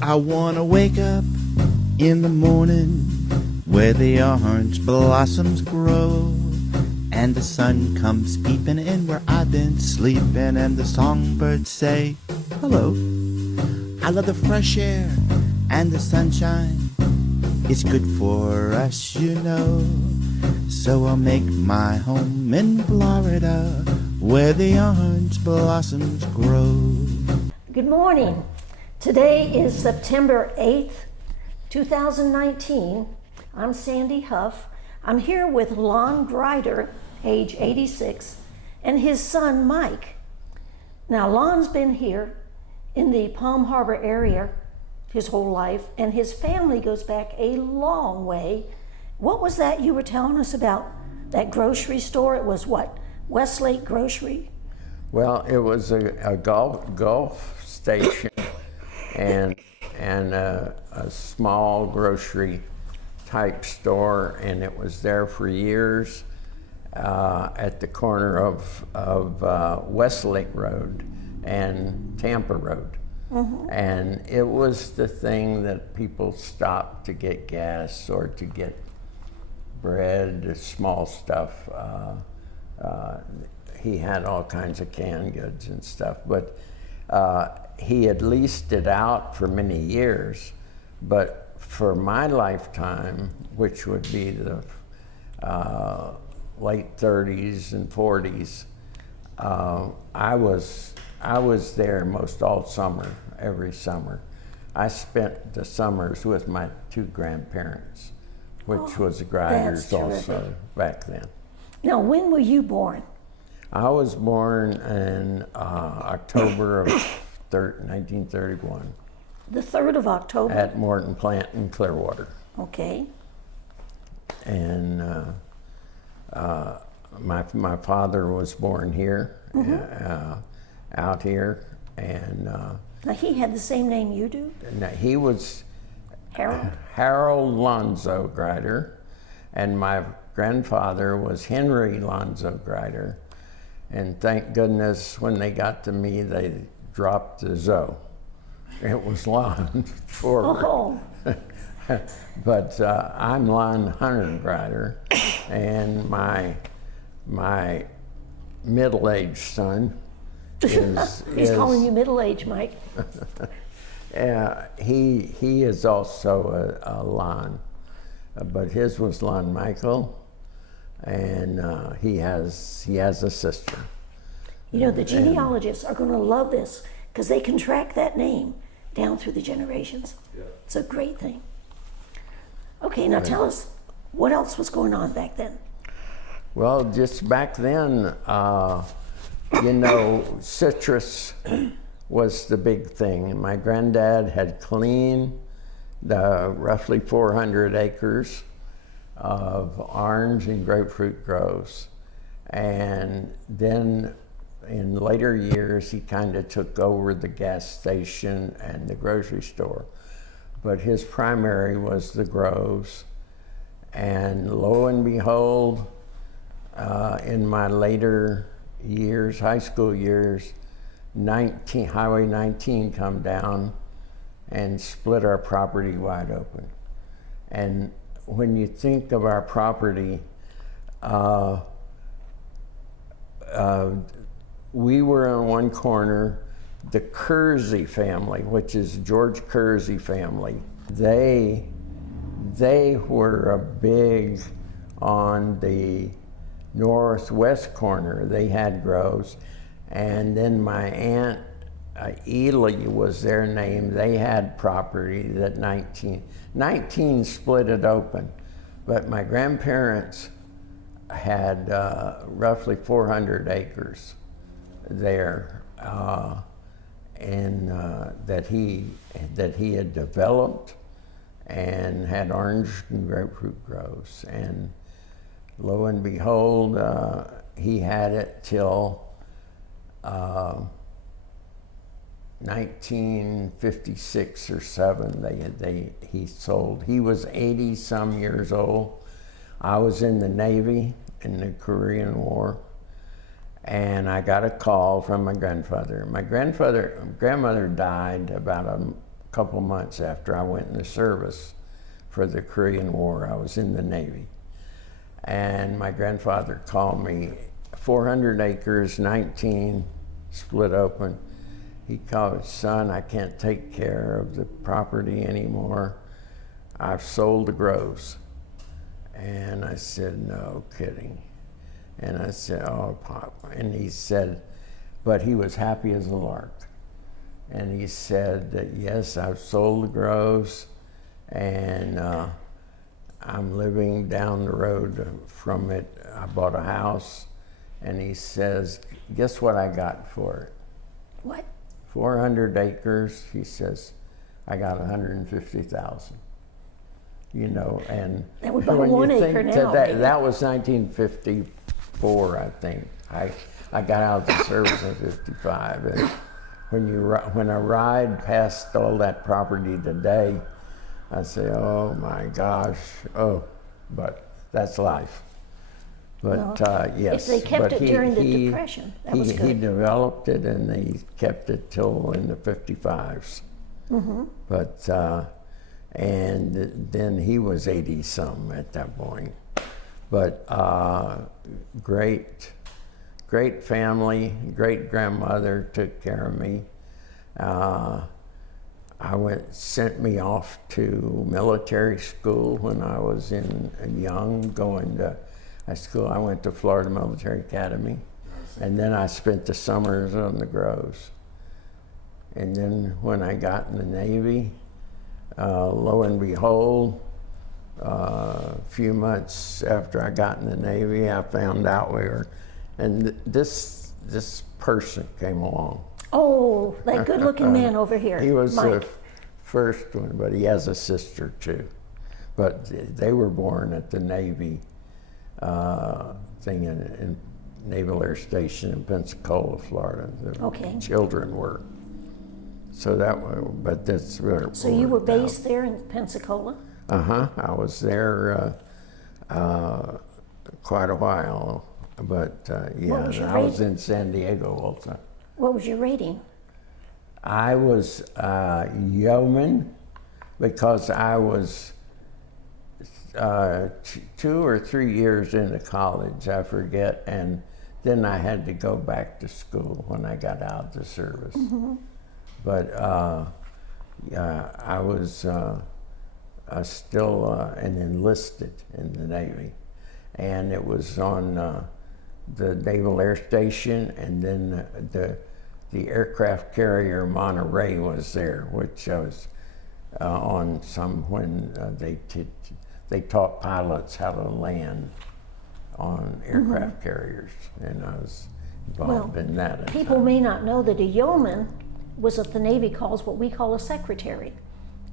I wanna wake up in the morning where the orange blossoms grow, and the sun comes peeping in where I've been sleeping, and the songbirds say hello. I love the fresh air and the sunshine. It's good for us, you know. So I'll make my home in Florida where the orange blossoms grow. Good morning. Today is September 8th, 2019. I'm Sandy Huff. I'm here with Lon Grider, age 86, and his son Mike. Now Lon's been here in the Palm Harbor area his whole life, and his family goes back a long way. What was that you were telling us about that grocery store? It was what? Westlake Grocery? Well, it was a golf station and a small grocery type store, and it was there for years at the corner of Westlake Road and Tampa Road. Mm-hmm. And it was the thing that people stopped to get gas or to get bread, small stuff. He had all kinds of canned goods and stuff, but he had leased it out for many years. But for my lifetime, which would be the late 30s and 40s, I was there most all summer, every summer. I spent the summers with my two grandparents, which was the Griders also back then. Now, when were you born? I was born in October of 1931. The 3rd of October? At Morton Plant in Clearwater. Okay. And my father was born here, out here, and now he had the same name you do? He was Harold Lonzo Grider, and my grandfather was Henry Lonzo Grider. And thank goodness when they got to me, they dropped the Zoe. It was Lon forward. Oh. But I'm Lon Hunter Grider, and my middle-aged son is... He's calling you middle-aged, Mike. He is also a Lon, but his was Lon Michael, and he has a sister. You know, the genealogists are going to love this because they can track that name down through the generations. Yeah. It's a great thing. Okay, now tell us, what else was going on back then? Well, just back then, citrus was the big thing. My granddad had cleaned the roughly 400 acres of orange and grapefruit groves. And then in later years, he kind of took over the gas station and the grocery store. But his primary was the groves. And lo and behold, in my later years, high school years, Highway 19 come down and split our property wide open. And when you think of our property, we were on one corner. The Kersey family, which is George Kersey family, they were a big on the northwest corner. They had groves. And then my aunt Ely was their name. They had property that 19 split it open. But my grandparents had roughly 400 acres there, and that he had developed and had orange and grapefruit groves. And lo and behold, he had it till 1956 or 7. He sold. He was 80 some years old. I was in the Navy in the Korean War, and I got a call from my grandfather. My grandmother died about couple months after I went in the service for the Korean War. I was in the Navy. And my grandfather called me, 400 acres, 19 split open. He called, son, I can't take care of the property anymore. I've sold the groves. And I said, no kidding. And I said, oh, Pop. And he said, but he was happy as a lark. And he said that, yes, I've sold the groves, and I'm living down the road from it. I bought a house, and he says, guess what I got for it? What? 400 acres. He says, I got 150,000. You know, and that would buy when 1 you acre think now. that was 1954, I think. I got out of the service in 55. And when I ride past all that property today, I say, oh my gosh, but that's life. But yes. If they kept but it during the Depression, that was good. He developed it, and he kept it till in the 55s. Mm-hmm. But, and then he was 80-some at that point. But great family, great grandmother took care of me. Sent me off to military school when I was young, going to high school. I went to Florida Military Academy, and then I spent the summers on the groves. And then when I got in the Navy, lo and behold, a few months after I got in the Navy, I found out and this person came along. Oh, that good-looking man over here. He was Mike. the first one, but he has a sister too. But they were born at the Navy thing in Naval Air Station in Pensacola, Florida. The children were. So that was, but that's where. So you were based there in Pensacola? I was there quite a while, but I was in San Diego also. What was your rating? I was yeoman because I was 2 or 3 years into college, I forget, and then I had to go back to school when I got out of the service. Mm-hmm. But I was still an enlisted in the Navy, and it was on the Naval Air Station, and then the aircraft carrier Monterey was there, which I was on when they taught pilots how to land on aircraft carriers, and I was involved in that. People may not know that a yeoman was what the Navy calls what we call a secretary.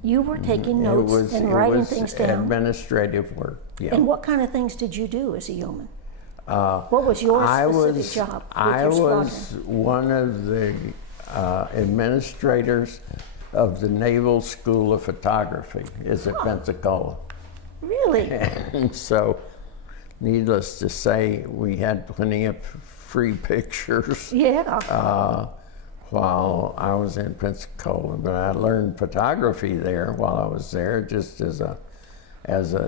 You were taking notes and writing things down. Administrative work. Yeah. And what kind of things did you do as a yeoman? What was your specific job with your squadron? I was one of the administrators of the Naval School of Photography at Pensacola. Really? And so, needless to say, we had plenty of free pictures. Yeah. While I was in Pensacola, but I learned photography there while I was there, just as a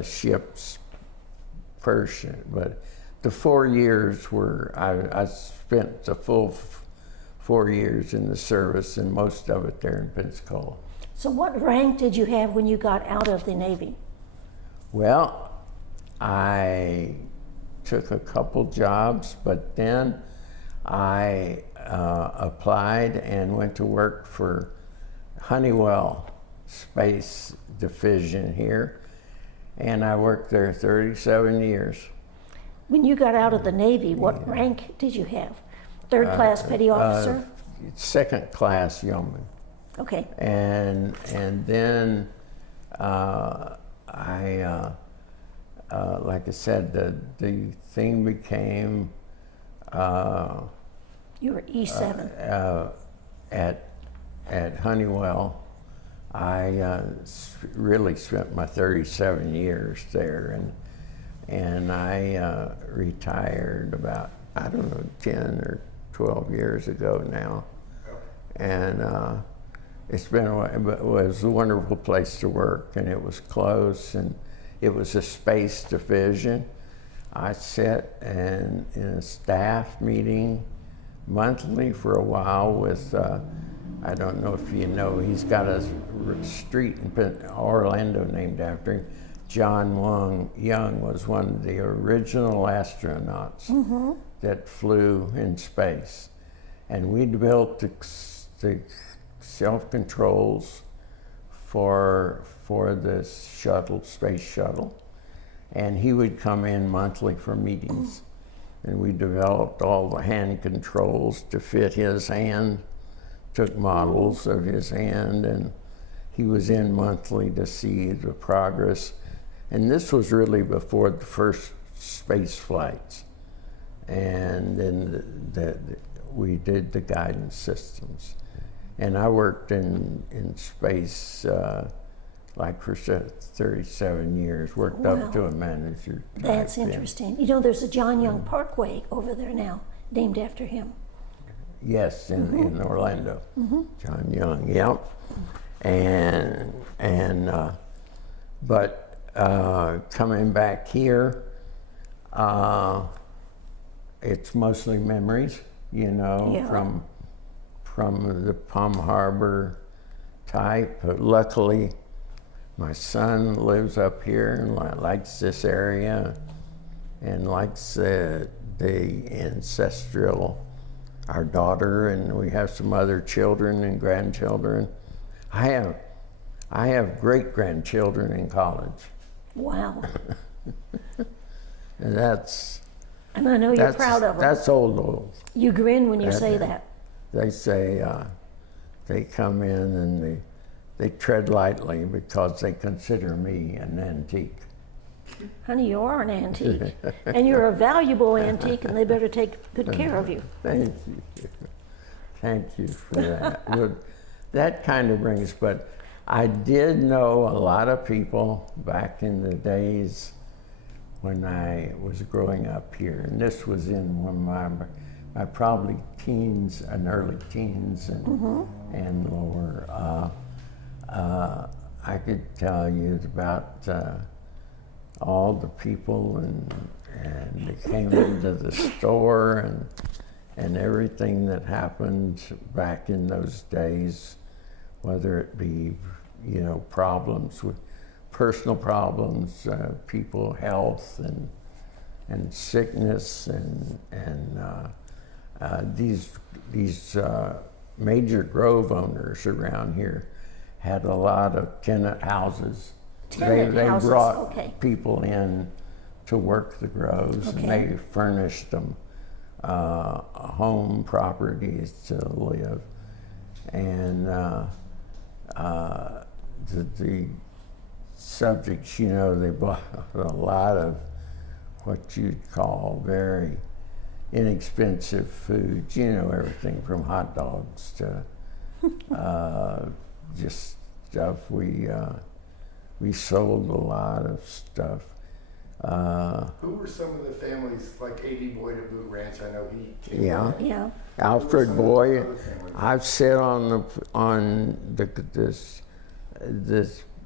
ship's person. But the 4 years I spent the full 4 years in the service, and most of it there in Pensacola. So what rank did you have when you got out of the Navy? Well, I took a couple jobs, but then I applied and went to work for Honeywell Space Division here, and I worked there 37 years. When you got out of the Navy, what rank did you have? Third class petty officer? Second class yeoman. Okay. And then like I said, the thing became. You were E7. At Honeywell, I really spent my 37 years there, and I retired about, 10 or 12 years ago now, and It was a wonderful place to work, and it was close, and it was a space division. I sat in a staff meeting monthly for a while with, I don't know if you know, he's got a street in Orlando named after him. John Young was one of the original astronauts that flew in space. And we developed the self-controls for this shuttle, space shuttle. And he would come in monthly for meetings. And we developed all the hand controls to fit his hand, took models of his hand, and he was in monthly to see the progress. And this was really before the first space flights. And then we did the guidance systems. And I worked in space like for 37 years, worked up to a manager. That's interesting. You know, there's a John Young Parkway over there now, named after him. Yes, in Orlando. John Young, yep. But coming back here, it's mostly memories, you know, from the Palm Harbor type. But luckily, my son lives up here and likes this area and likes the ancestral, our daughter, and we have some other children and grandchildren. I have great-grandchildren in college. Wow. And I know you're proud of them. That's old. You grin when you say that. They say they come in and they tread lightly because they consider me an antique. Honey, you are an antique. And you're a valuable antique, and they better take good care of you. Thank you. Thank you for that. Well, that kind of brings, but I did know a lot of people back in the days when I was growing up here, and this was in one of my probably teens and early teens and lower. I could tell you about all the people and that came into the store and everything that happened back in those days, whether it be, you know, problems with personal problems, people health and sickness and these major grove owners around here had a lot of tenant houses. They brought people in to work the groves, and they furnished them home properties to live. And the subjects, you know, they bought a lot of what you'd call very inexpensive foods, you know, everything from hot dogs to just stuff. We sold a lot of stuff. Who were some of the families, like A.D. Boyd at Boot Ranch? I know he came Yeah. Alfred Boyd. I've sat on this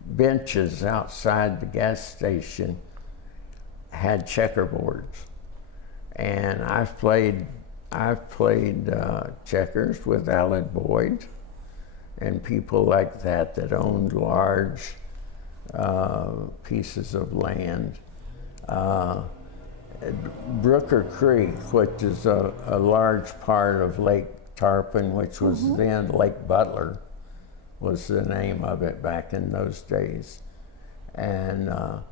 benches outside the gas station, had checkerboards, and I've played checkers with Alfred Boyd and people like that owned large pieces of land. Brooker Creek, which is a large part of Lake Tarpon, which was then Lake Butler, was the name of it back in those days. And a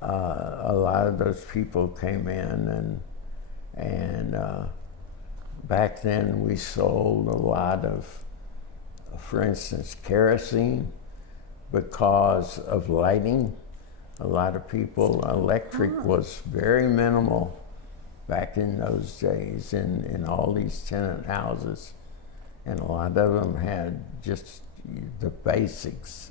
lot of those people came in and back then we sold a lot of, for instance, kerosene because of lighting. A lot of people, electric was very minimal back in those days in all these tenant houses. And a lot of them had just the basics,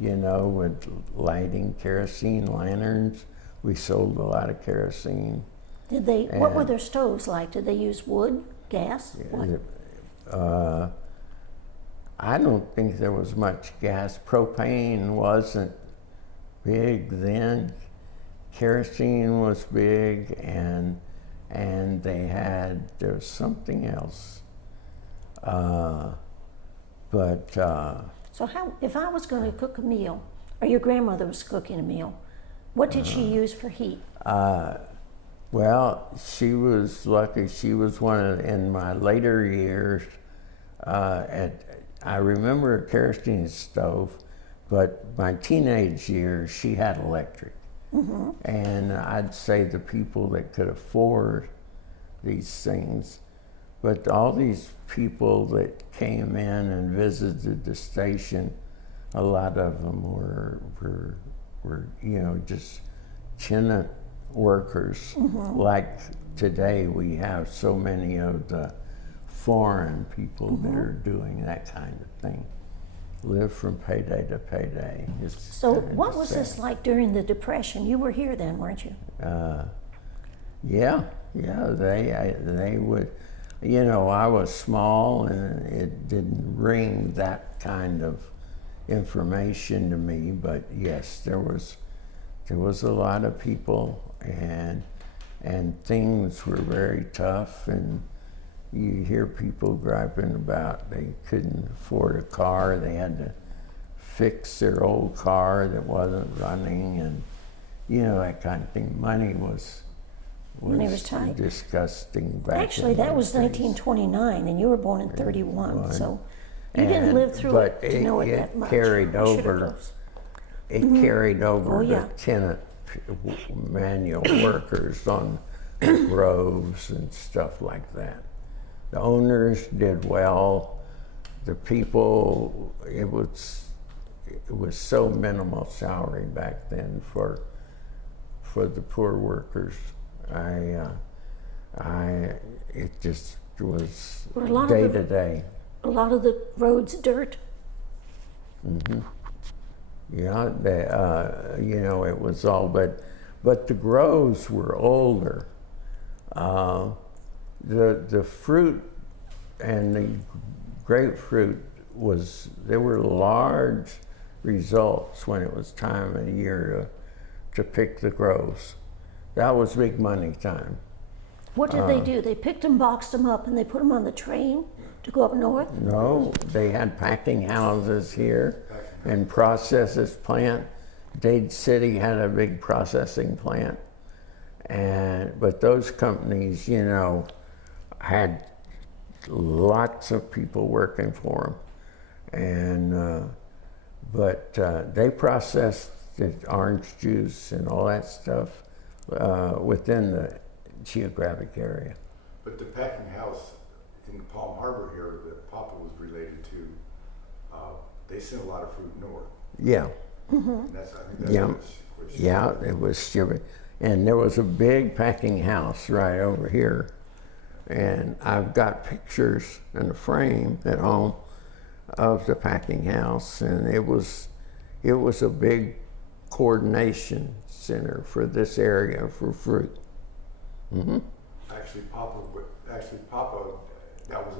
you know, with lighting, kerosene lanterns. We sold a lot of kerosene. Did they, what were their stoves like? Did they use wood, gas? I don't think there was much gas. Propane wasn't big then. Kerosene was big, and there was something else. So if I was going to cook a meal, or your grandmother was cooking a meal, what did she use for heat? Well, she was lucky. She was in my later years, I remember a kerosene stove, but my teenage years, she had electric. Mm-hmm. And I'd say the people that could afford these things, but all these people that came in and visited the station, a lot of them were just tenant workers. Mm-hmm. Like today we have so many of the foreign people that are doing that kind of thing. Live from payday to payday. So what was this like during the Depression? You were here then, weren't you? Yeah, they would, I was small and it didn't ring that kind of information to me, but yes, there was a lot of people, and things were very tough, and you hear people griping about they couldn't afford a car, they had to fix their old car that wasn't running, and that kind of thing. Money was tight. Disgusting back Actually, that was 1929, and you were born in 31, so you didn't live through it to know it that much. Carried over. It carried over the tenant manual workers on the groves and stuff like that. The owners did well. The people, it was so minimal salary back then for the poor workers. It just was day to day. A lot of the roads dirt. Mm-hmm. Yeah, it was all, but the groves were older. The fruit and the grapefruit there were large results when it was time of the year to pick the groves. That was big money time. What did they do? They picked them, boxed them up, and they put them on the train to go up north? No, they had packing houses here and processes plant. Dade City had a big processing plant. But those companies, had lots of people working for them, but they processed the orange juice and all that stuff within the geographic area. But the packing house in Palm Harbor here that Papa was related to, they sent a lot of fruit north. Yeah. Mm-hmm. I think that's what yeah, it was stupid. And there was a big packing house right over here. And I've got pictures in a frame at home of the packing house, and it was a big coordination center for this area for fruit. Mm-hmm. Actually, Papa, that was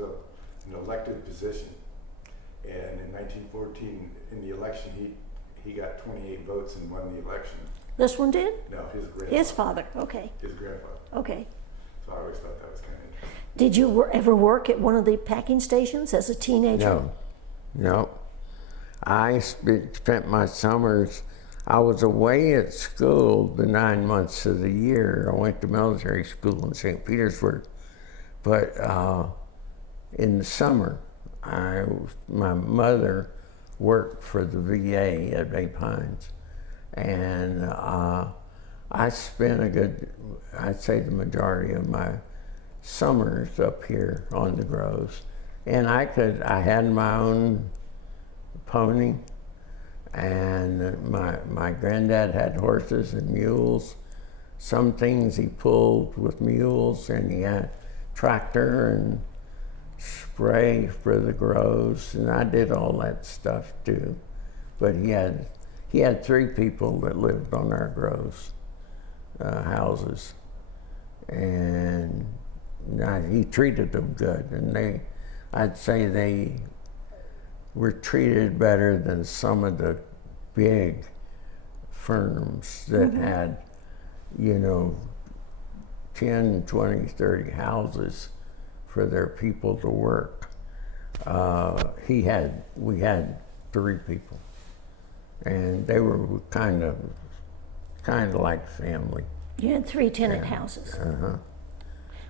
an elected position. And in 1914, in the election, he got 28 votes and won the election. This one did? No, his grandfather. His father, okay. His grandfather. Okay. So I always thought that was kind of interesting. Did you ever work at one of the packing stations as a teenager? No. I spent my summers, I was away at school the 9 months of the year. I went to military school in St. Petersburg. But in the summer, my mother worked for the VA at Bay Pines. And I spent I'd say the majority of my summers up here on the groves. And I had my own pony, and my granddad had horses and mules. Some things he pulled with mules, and he had tractor and spray for the groves, and I did all that stuff too. But he had 3 people that lived on our groves houses, and he treated them good, and I'd say they we're treated better than some of the big firms that had, 10, 20, 30 houses for their people to work. We had 3 people, and they were kind of like family. You had 3 tenant houses. Uh-huh.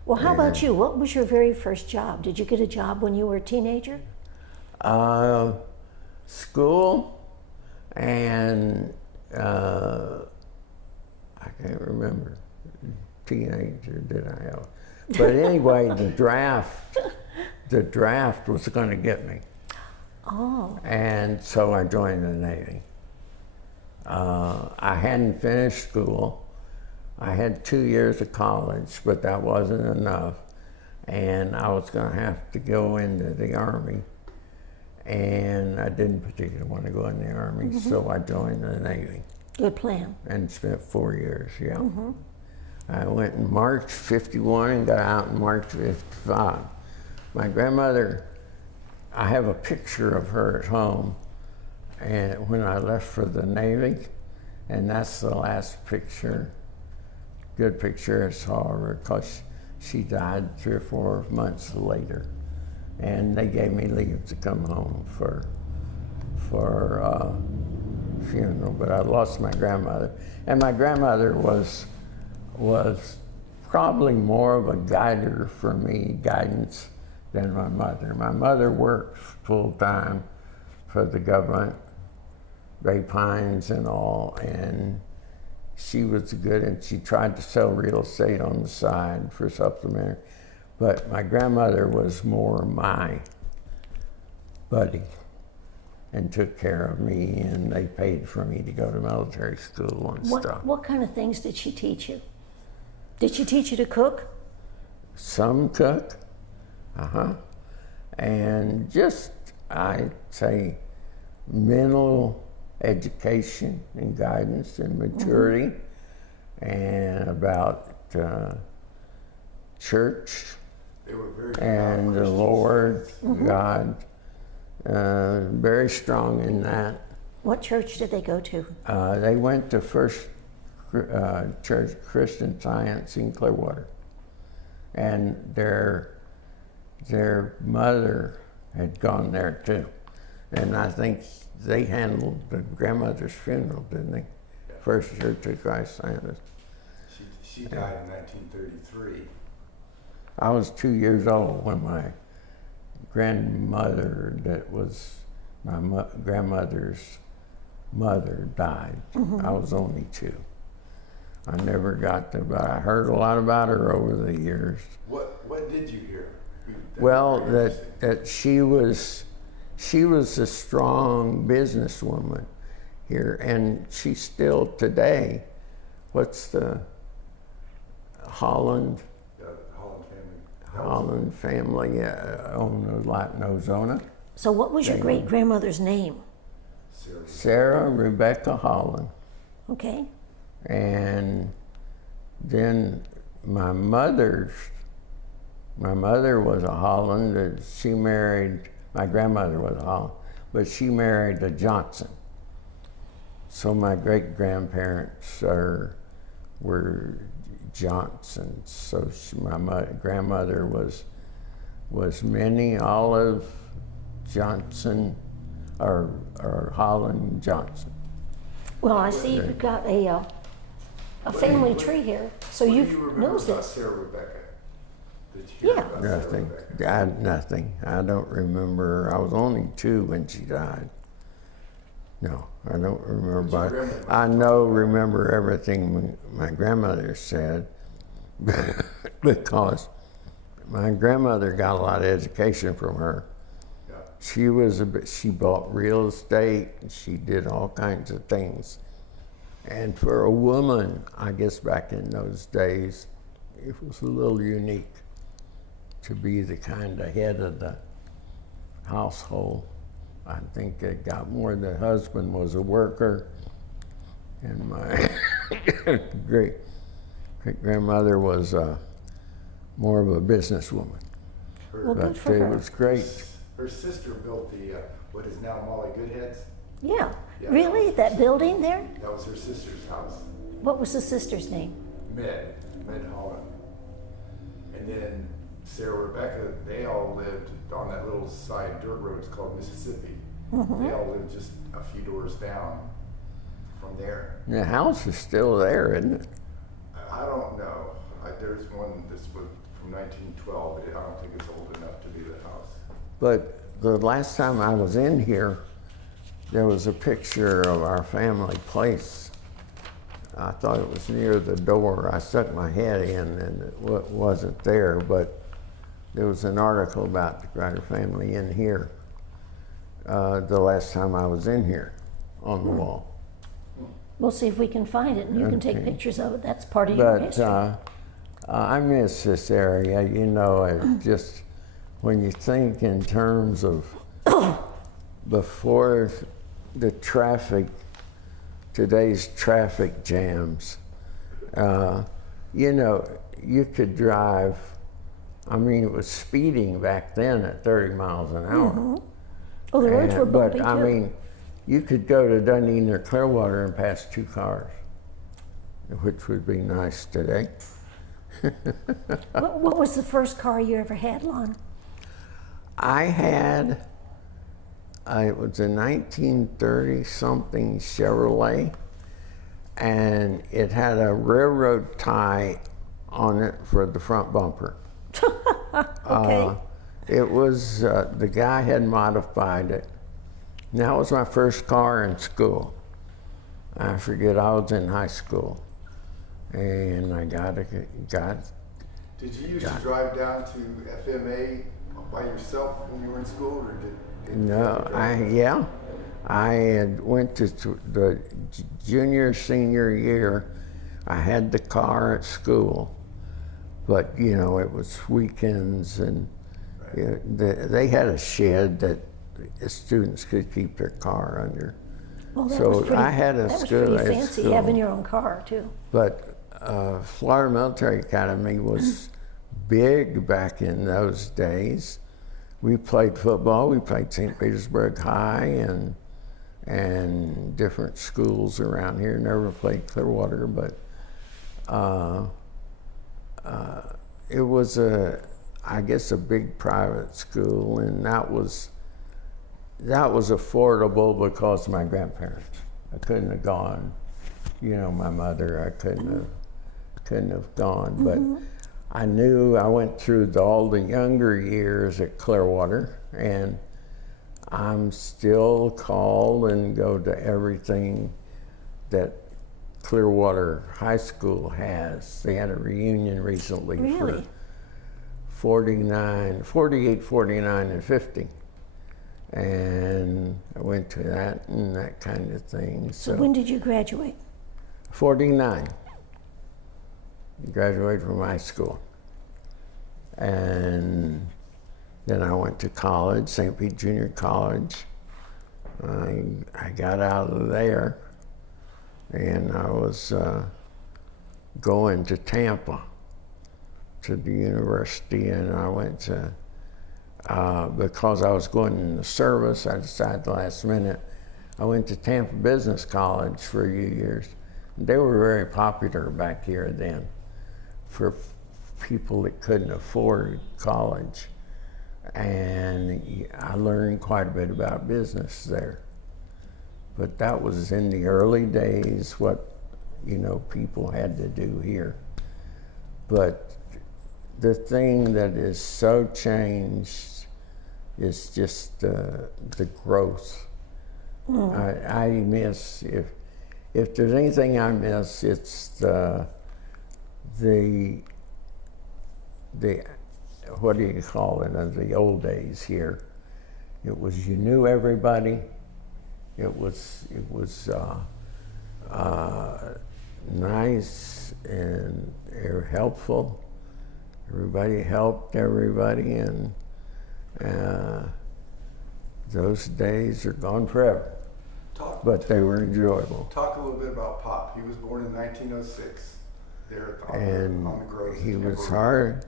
Well, how about you? What was your very first job? Did you get a job when you were a teenager? School, and I can't remember. Teenager, did I have? But anyway, the draft was going to get me. Oh. And so I joined the Navy. I hadn't finished school. I had 2 years of college, but that wasn't enough. And I was going to have to go into the Army. And I didn't particularly want to go in the Army, so I joined the Navy. Good plan. And spent 4 years, yeah. I went in March '51 and got out in March '55. My grandmother, I have a picture of her at home, and when I left for the Navy, and that's the last picture, good picture I saw of her, because she died 3 or 4 months later. And they gave me leave to come home for funeral, but I lost my grandmother. And my grandmother was probably more of a guider for me, guidance, than my mother. My mother worked full time for the government, Bay Pines and all, and she was good, and she tried to sell real estate on the side for supplementary. But my grandmother was more my buddy and took care of me, and they paid for me to go to military school and stuff. What kind of things did she teach you? Did she teach you to cook? Some cook, and just, I'd say, mental education and guidance and maturity, and about church. They were very And the Lord, God, very strong in that. What church did they go to? They went to First Church Christian Science in Clearwater, and their mother had gone there too, and I think they handled the grandmother's funeral, didn't they? First Church of Christ Scientist. She died in 1933. I was 2 years old when my grandmother, that was my grandmother's mother, died. I was only 2. I never got to, but I heard a lot about her over the years. What did you hear? Well, that she was a strong businesswoman here, and she still today. What's the Holland family on Latin Ozona? So what was your great grandmother's name? Sarah Rebecca Holland. Okay. And then my mother was a Holland, and she married, my grandmother was a Holland, but she married a Johnson. So my great grandparents were Johnsons. So my grandmother was Minnie Olive Johnson, or Holland Johnson. Well, I see you've got a family tree here, so What you do you remember knows about this. Sarah Rebecca? Did you hear Yeah. about Sarah Nothing. Rebecca? Nothing. I don't remember. I was only 2 when she died. No, I don't remember. But you But I remember everything my grandmother said because my grandmother got a lot of education from her. Yeah. She bought real estate. She did all kinds of things. And for a woman, I guess back in those days, it was a little unique to be the kind of head of the household. I think it got more. The husband was a worker, and my great grandmother was more of a businesswoman. Well, But good for it her. was great. Her sister built the what is now Molly Goodhead's. Yeah. Yeah, Really? That building there? That was her sister's house. What was the sister's name? Med Holland. And then Sarah Rebecca, they all lived on that little side dirt road, it's called Mississippi. They all lived just a few doors down from there. The house is still there, isn't it? I don't know. There's one that's from 1912, but I don't think it's old enough to be the house. But the last time I was in here, there was a picture of our family place. I thought it was near the door. I stuck my head in and it wasn't there, but there was an article about the Grider family in here the last time I was in here on the wall. We'll see if we can find it, and you can take Okay. pictures of it. That's part of your But history. I miss this area, you know, it just when you think in terms of before the traffic, today's traffic jams, you know, you could drive, I mean, it was speeding back then at 30 miles an hour. Oh, the roads were bumpy But I too. mean, you could go to Dunedin or Clearwater and pass 2 cars, which would be nice today. What was the first car you ever had, Lon? I had, it was a 1930 something Chevrolet, and it had a railroad tie on it for the front bumper. Okay. It was, the guy had modified it. And that was my first car in school. I forget, I was in high school. And I got. Did you used to drive down to FMA by yourself when you were in school, or did No, I had went to the junior, senior year. I had the car at school, but you know, it was weekends and they had a shed that the students could keep their car under. Well, that So was pretty, I had a that was school pretty at fancy school. having your own car too. But Florida Military Academy was big back in those days. We played football. We played St. Petersburg High and different schools around here. Never played Clearwater, but it was I guess a big private school, and that was affordable because of my grandparents. I couldn't have gone. You know, my mother, I couldn't have gone, but I knew I went through all the younger years at Clearwater, and I'm still called and go to everything that Clearwater High School has. They had a reunion recently Really? for 48, 49, and 50. And I went to that and that kind of thing. So when did you graduate? 49. Graduated from high school. And then I went to college, St. Pete Junior College. I got out of there and I was going to Tampa to the university, and I went to, because I was going in the service, I decided the last minute, I went to Tampa Business College for a few years. They were very popular back here then for people that couldn't afford college. And I learned quite a bit about business there. But that was in the early days what, you know, people had to do here. But the thing that is so changed is just the growth. I miss, if there's anything I miss, it's the what do you call it, in the old days here. It was, you knew everybody. It was nice, and they were helpful. Everybody helped everybody, and those days are gone forever. But they were enjoyable. Talk a little bit about Pop. He was born in 1906 there And on the Grove. he was hard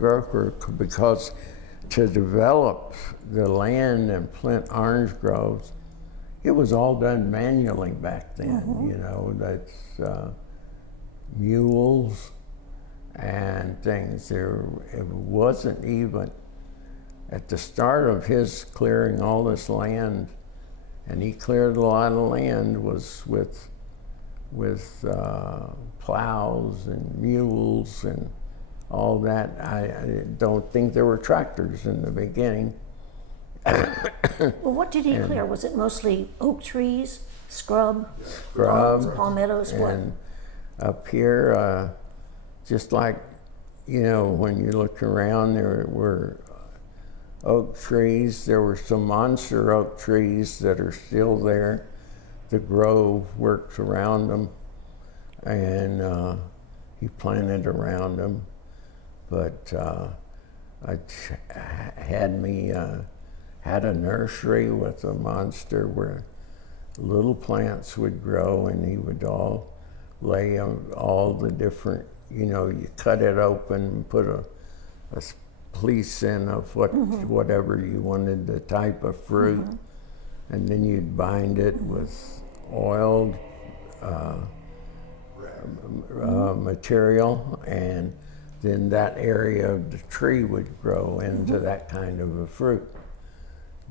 worker, because to develop the land in Flint orange groves, it was all done manually back then. You know, that's mules and things. It wasn't even at the start of his clearing all this land, and he cleared a lot of land, was with plows and mules and all that. I don't think there were tractors in the beginning. Well, what did he clear? Was it mostly oak trees, scrub, palmettos? What? And up here, just like, you know, when you look around, there were oak trees. There were some monster oak trees that are still there. The grove works around them, and he planted around them. But had a nursery with a monster where little plants would grow, and he would all lay all the different, you know, you cut it open and put a piece in of whatever you wanted, the type of fruit, and then you'd bind it with oiled material, and then that area of the tree would grow into that kind of a fruit.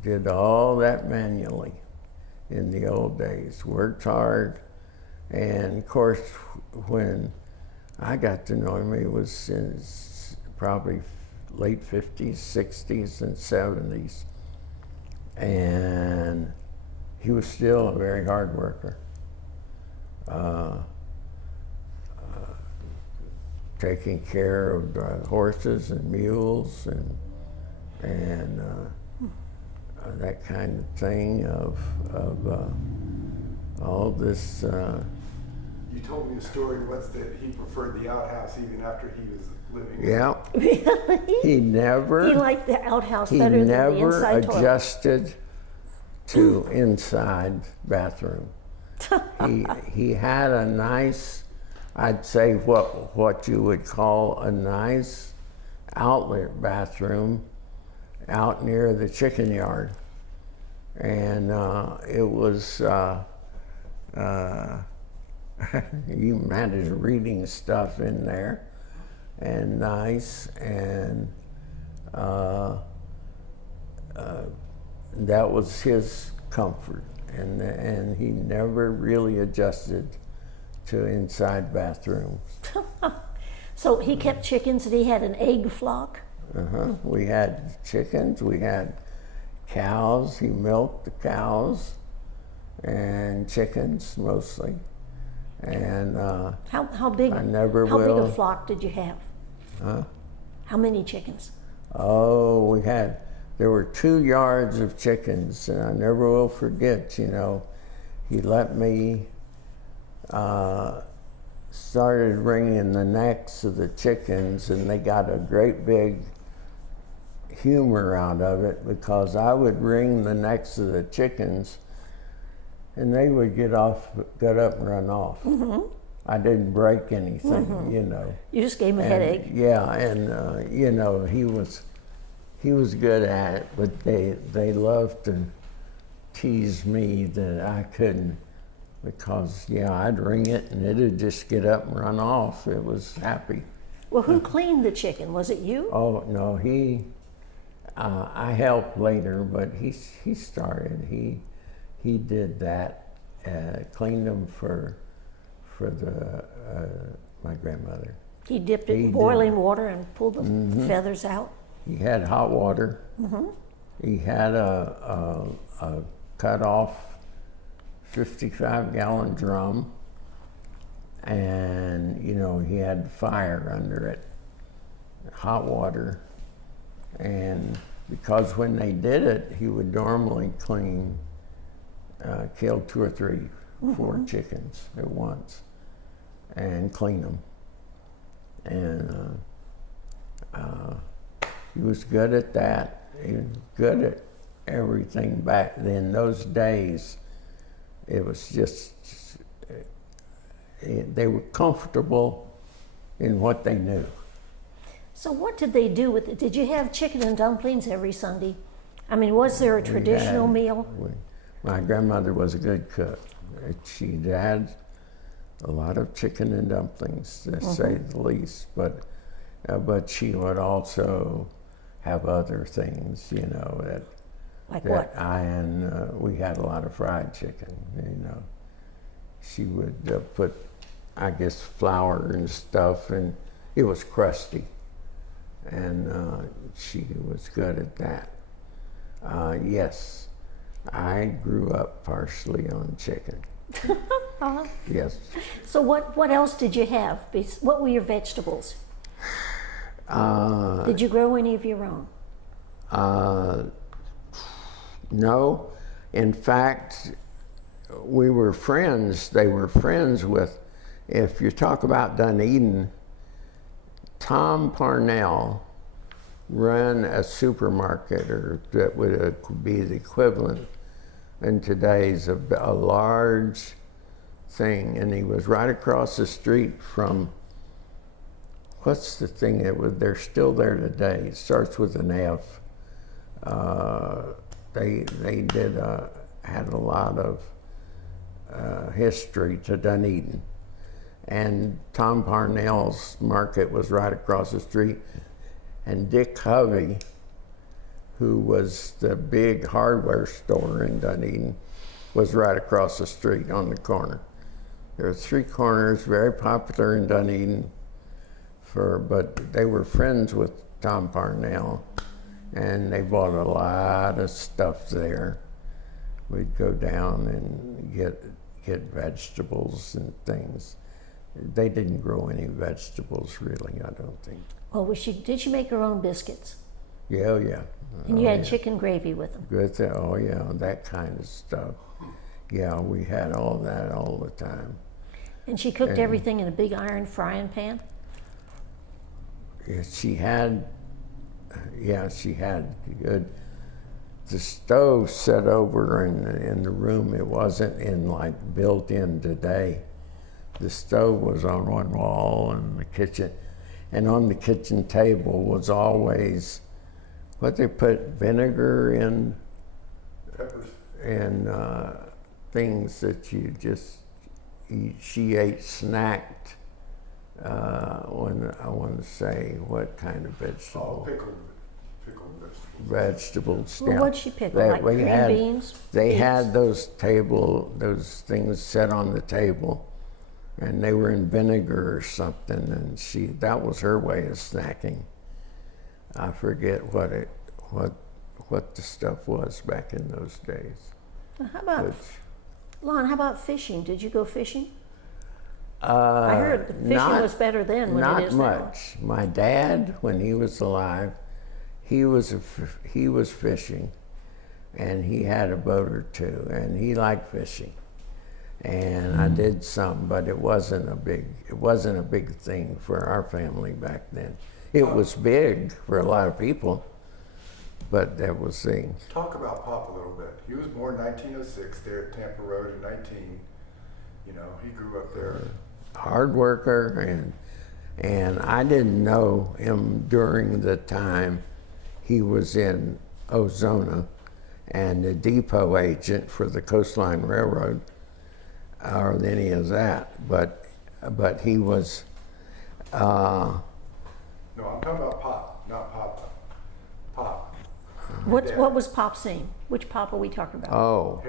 Did all that manually in the old days, worked hard, and of course when I got to know him, he was in probably late 50s, 60s, and 70s, and he was still a very hard worker. Taking care of the horses and mules and that kind of thing of all this. You told me a story once that he preferred the outhouse even after he was living. Yeah. Really? He liked the outhouse better than the inside toilet. He never adjusted to inside bathroom. He had a nice, I'd say what you would call a nice outlet bathroom out near the chicken yard. And it was, you managed reading stuff in there, and nice, and that was his comfort, and he never really adjusted to inside bathrooms. So he kept chickens, and he had an egg flock? We had chickens, we had cows. He milked the cows and chickens mostly. And how big? I never how will. big a flock did you have? How many chickens? Oh, there were 2 yards of chickens, and I never will forget, you know, he let me, started wringing the necks of the chickens, and they got a great big humor out of it, because I would wring the necks of the chickens and they would get up and run off. I didn't break anything, you know. You just gave him a headache. Yeah, and you know, he was good at it, but they loved to tease me that I couldn't, because I'd ring it and it'd just get up and run off. It was happy. Well, who cleaned the chicken? Was it you? Oh no, I helped later, but he started. He did that, cleaned them for my grandmother. He dipped it in boiling water and pulled the feathers out? He had hot water. He had a cut off 55-gallon drum, and you know, he had fire under it, hot water, and because when they did it, he would normally kill 2 or 3, 4 chickens at once and clean them. And he was good at that. He was good at everything back then. Those days, it was just, they were comfortable in what they knew. So what did they do with it? Did you have chicken and dumplings every Sunday? I mean, was there a traditional meal? My grandmother was a good cook. She had a lot of chicken and dumplings, to say the least. But she would also have other things, you know, Like that what? we had a lot of fried chicken, you know. She would put, I guess, flour and stuff, and it was crusty. And she was good at that. Yes, I grew up partially on chicken. Yes. So what else did you have? What were your vegetables? Did you grow any of your own? No. In fact, we were friends. They were friends with, if you talk about Dunedin, Tom Parnell ran a supermarket, or that would be the equivalent in today's a large thing, and he was right across the street from, what's the thing that was, they're still there today, it starts with an F. They had a lot of history to Dunedin, and Tom Parnell's market was right across the street, and Dick Hovey, who was the big hardware store in Dunedin, was right across the street on the corner. There were three corners, very popular in Dunedin, but they were friends with Tom Parnell, and they bought a lot of stuff there. We'd go down and get vegetables and things. They didn't grow any vegetables, really, I don't think. Oh, did she make her own biscuits? Yeah, yeah. And you had chicken gravy with them? Good, oh yeah, that kind of stuff. Yeah, we had all that all the time. And she cooked everything in a big iron frying pan? Yeah, she had good. The stove set over in the room. It wasn't built in today. The stove was on one wall in the kitchen, and on the kitchen table was always what they put vinegar in, Peppers. and things that you just eat. She ate snacked. When I want to say what kind of vegetable? Oh, pickled vegetables. Vegetables. Well, yeah. what'd she pick? Like green beans? They beets? had those things set on the table, and they were in vinegar or something, and that was her way of snacking. I forget what the stuff was back in those days. Well, Lon, how about fishing? Did you go fishing? I heard the fishing was better then than it is now. Not much. My dad, when he was alive, he was fishing, and he had a boat or two, and he liked fishing. And I did some, but it wasn't a big thing for our family back then. It was big for a lot of people, but that was the. Talk about Pop a little bit. He was born 1906 there at Tampa Road in 19. You know, he grew up there. Hard worker, and I didn't know him during the time he was in Ozona and the depot agent for the Coastline Railroad, or any of that. But he was. No, I'm talking about Pop, not Papa. Pop. What was Pop's name? Which Pop are we talking about? Oh.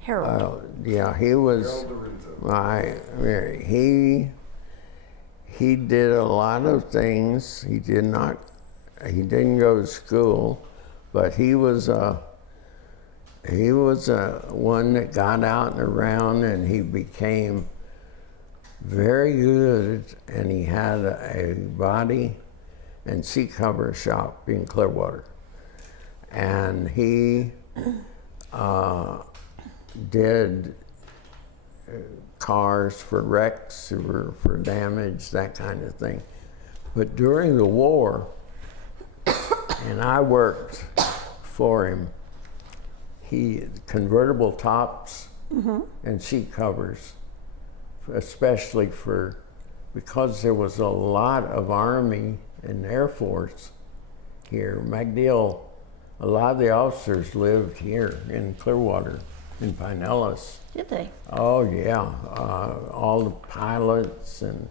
Harold. Yeah, he was. Harold Lorenzo. He did a lot of things. He didn't go to school, but he was one that got out and around, and he became very good, and he had a body and seat cover shop in Clearwater. And he did cars for wrecks or for damage, that kind of thing. But during the war, and I worked for him, Convertible Tops and seat covers, especially because there was a lot of Army in the Air Force here. MacDill, a lot of the officers lived here in Clearwater, in Pinellas. Did they? Oh yeah, all the pilots, and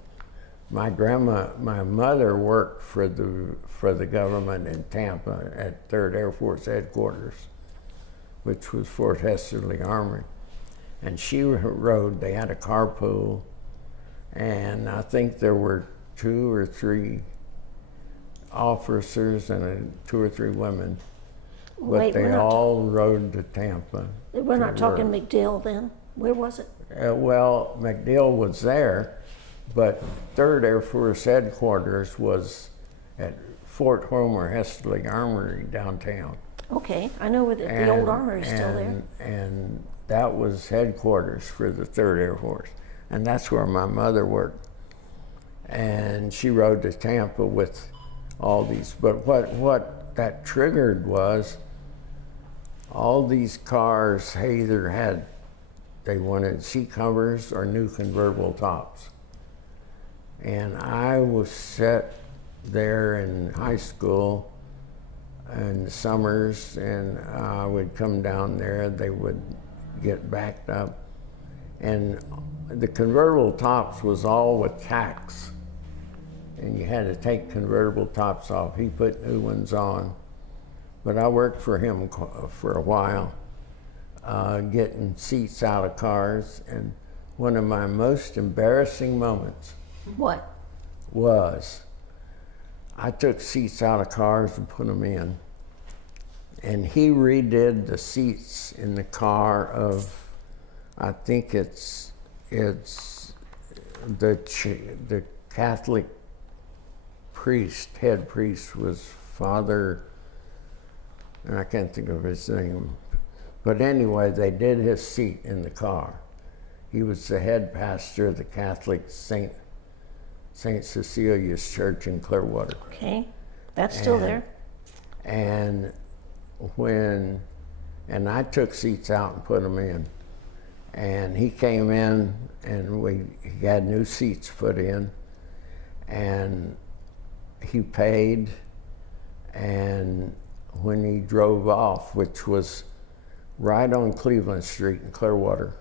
my mother worked for the government in Tampa at 3rd Air Force Headquarters, which was Fort Hesterly Armory. And she rode, they had a carpool, and I think there were 2 or 3 officers and 2 or 3 women, but Wait, they all rode to Tampa. We're not to talking work. MacDill then? Where was it? Well, MacDill was there, but 3rd Air Force Headquarters was at Fort Homer Hesterly Armory downtown. Okay, I know where the old armory is still there. And that was headquarters for the 3rd Air Force. And that's where my mother worked. And she rode to Tampa with all these. But what that triggered was all these cars either they wanted seat covers or new convertible tops. And I was set there in high school in the summers, and I would come down there, they would get backed up. And the convertible tops was all with tacks. And you had to take convertible tops off. He put new ones on. But I worked for him for a while, getting seats out of cars. And one of my most embarrassing moments What? was I took seats out of cars and put them in. And he redid the seats in the car of, I think it's the Catholic priest, head priest was Father, and I can't think of his name. But anyway, they did his seat in the car. He was the head pastor of the Catholic St. Cecilia's Church in Clearwater. Okay, that's still there. And I took seats out and put them in. And he came in and he had new seats put in, and he paid. And when he drove off, which was right on Cleveland Street in Clearwater,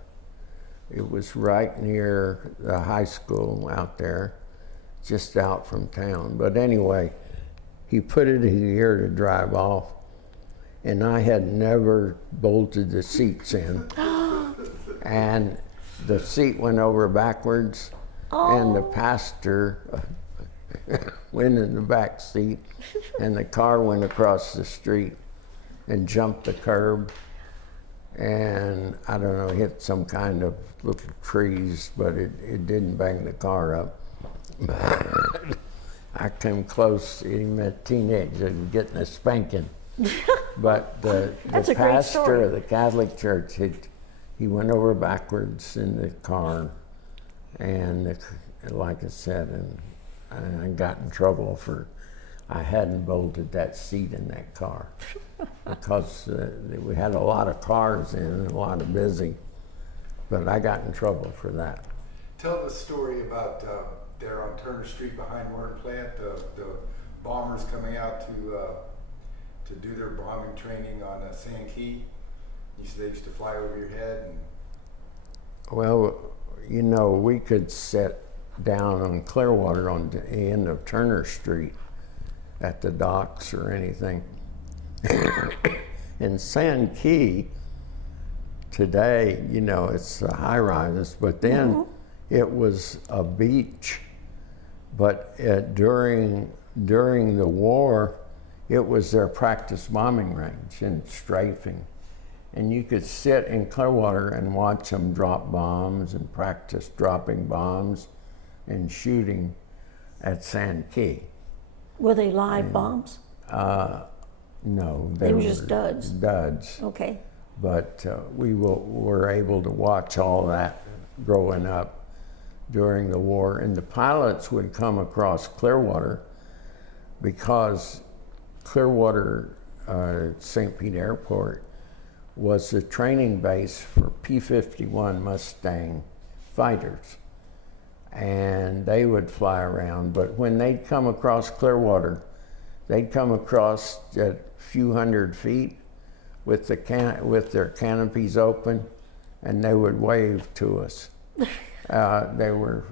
it was right near the high school out there, just out from town. But anyway, he put it in here to drive off, and I had never bolted the seats in. And the seat went over backwards, and the pastor went in the back seat, and the car went across the street and jumped the curb, and I don't know, hit some kind of little trees, but it didn't bang the car up. I came close, even a teenager, getting a spanking. But the pastor of the Catholic Church, he went over backwards in the car, and like I said, and I got in trouble I hadn't bolted that seat in that car because we had a lot of cars in and a lot of busy, but I got in trouble for that. Tell the story about there on Turner Street behind Warren Plant, the bombers coming out to do their bombing training on Sand Key. You said they used to fly over your head. Well, you know, we could sit down on Clearwater on the end of Turner Street at the docks or anything. In Sand Key today, you know, it's a high rise, but then it was a beach. But during the war, it was their practice bombing range and strafing. And you could sit in Clearwater and watch them drop bombs and practice dropping bombs and shooting at Sand Key. Were they live bombs? No, They were just duds. Duds. Okay. But we were able to watch all that growing up during the war. And the pilots would come across Clearwater because Clearwater St. Pete Airport was the training base for P51 Mustang fighters. and they would fly around. But when they'd come across Clearwater, they'd come across a few hundred feet with their canopies open, and they would wave to us. They were,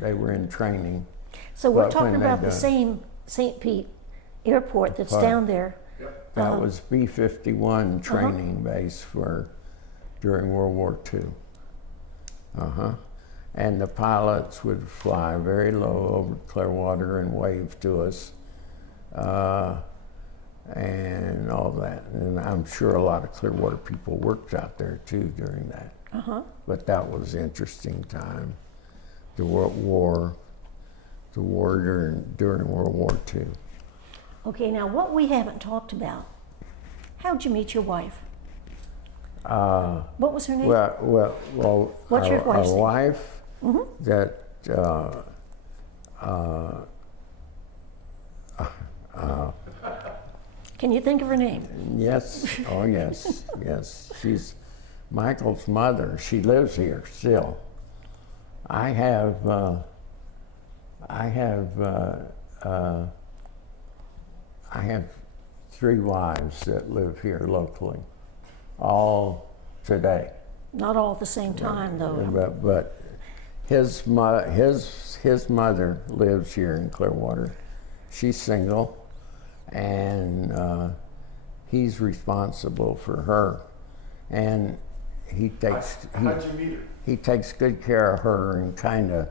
they were in training. So we're But talking when they about the done- same St. Pete airport that's Right. down there. That was B51 training base during World War II. And the pilots would fly very low over Clearwater and wave to us, and all that. And I'm sure a lot of Clearwater people worked out there too during that. But that was an interesting time. The war during World War II. Okay, now what we haven't talked about, how'd you meet your wife? What was her name? Well, What's your wife's our name? wife that Can you think of her name? yes, oh yes, yes. She's Michael's mother. She lives here still. I have 3 wives that live here locally, all today. Not all at the same time, though. But his mother lives here in Clearwater. She's single, and he's responsible for her, and he takes How'd you meet her? he takes good care of her and kind of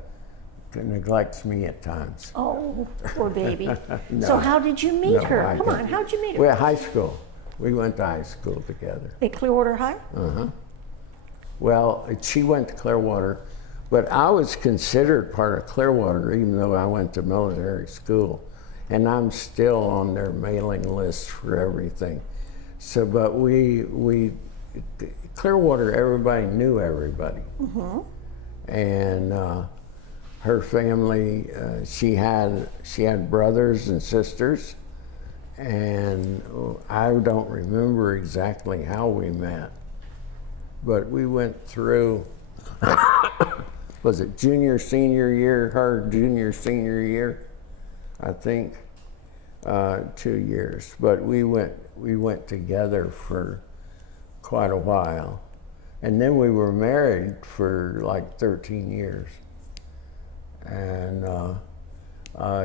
neglects me at times. Oh, poor baby. No. So how did you meet No, her? I Come don't. on, how'd you meet her? We're high school. We went to high school together. At Clearwater High? Well, she went to Clearwater, but I was considered part of Clearwater even though I went to military school. And I'm still on their mailing list for everything. So, but Clearwater, everybody knew everybody. And her family, she had brothers and sisters, and I don't remember exactly how we met, but we went through, was it junior, senior year, her junior, senior year, I think, 2 years, but we went together for quite a while, and then we were married for like 13 years. And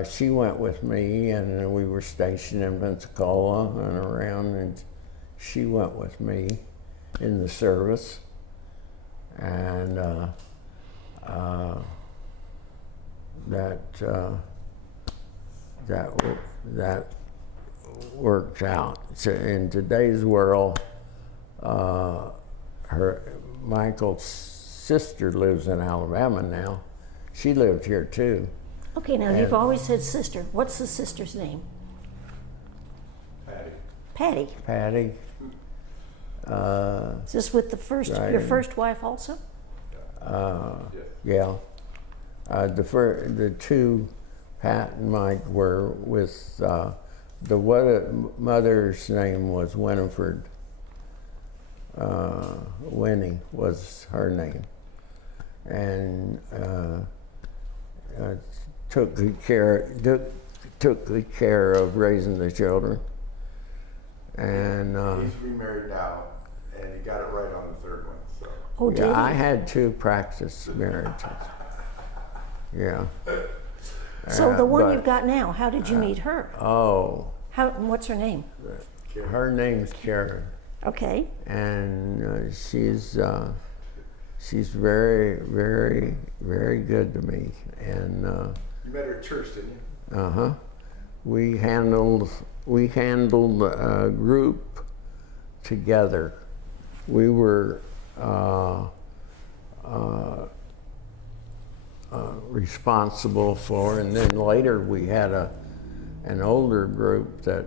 she went with me, and we were stationed in Pensacola and around, and she went with me in the service. And that worked out. So in today's world, Michael's sister lives in Alabama now. She lived here too. Okay, now you've always said sister. What's the sister's name? Patty. Patty. Patty. Is this with your first wife also? Yeah. The two, Pat and Mike, were with the mother's name was Winifred. Winnie was her name, and took good care of raising the children. And He's remarried now, and he got it right on the third one. So. Oh, did he? I had 2 practice marriages. Yeah. So the one but- you've got now, how did you meet her? Oh, What's her name? her name's Karen. Okay. And she's very, very, very good to me. And You met her at church, didn't you? we handled a group together. We were responsible for, and then later we had an older group that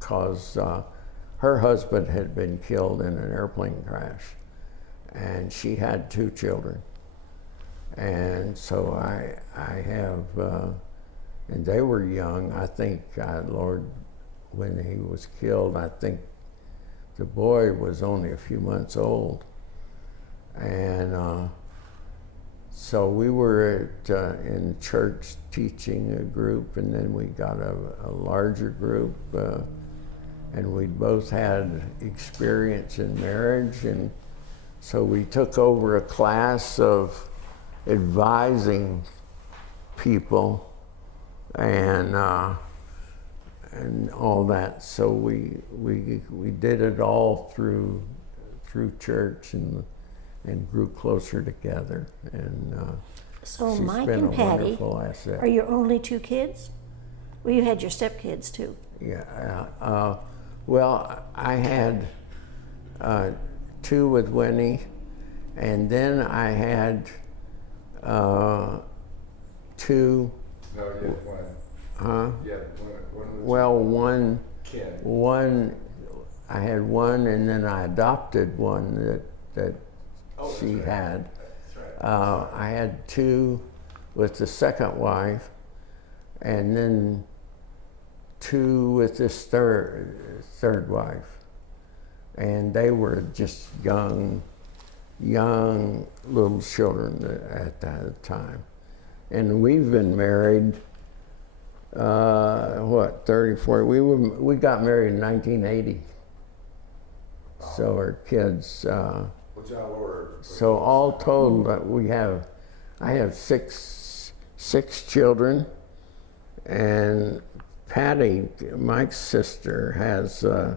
caused her husband had been killed in an airplane crash, and she had 2 children. And so I have, and they were young. I think, Lord, when he was killed, I think the boy was only a few months old. And so we were in church teaching a group, and then we got a larger group, and we both had experience in marriage, and so we took over a class of advising people and all that. So we did it all through church and grew closer together. And So she's Mike been and a Patty wonderful asset. are your only two kids? Well, you had your stepkids too. Yeah. Well, I had 2 with Winnie, and then I had 2. No, you had one. Huh? You had one was Well, one. Ken. I had one, and then I adopted one that Oh, she that's right. had. That's right. I had 2 with the second wife, and then 2 with this third wife, and they were just young little children at that time. And we've been married 30, 40. We got married in 1980. So our kids. Which y'all were. So all told, I have six children, and Patty, Mike's sister, has. I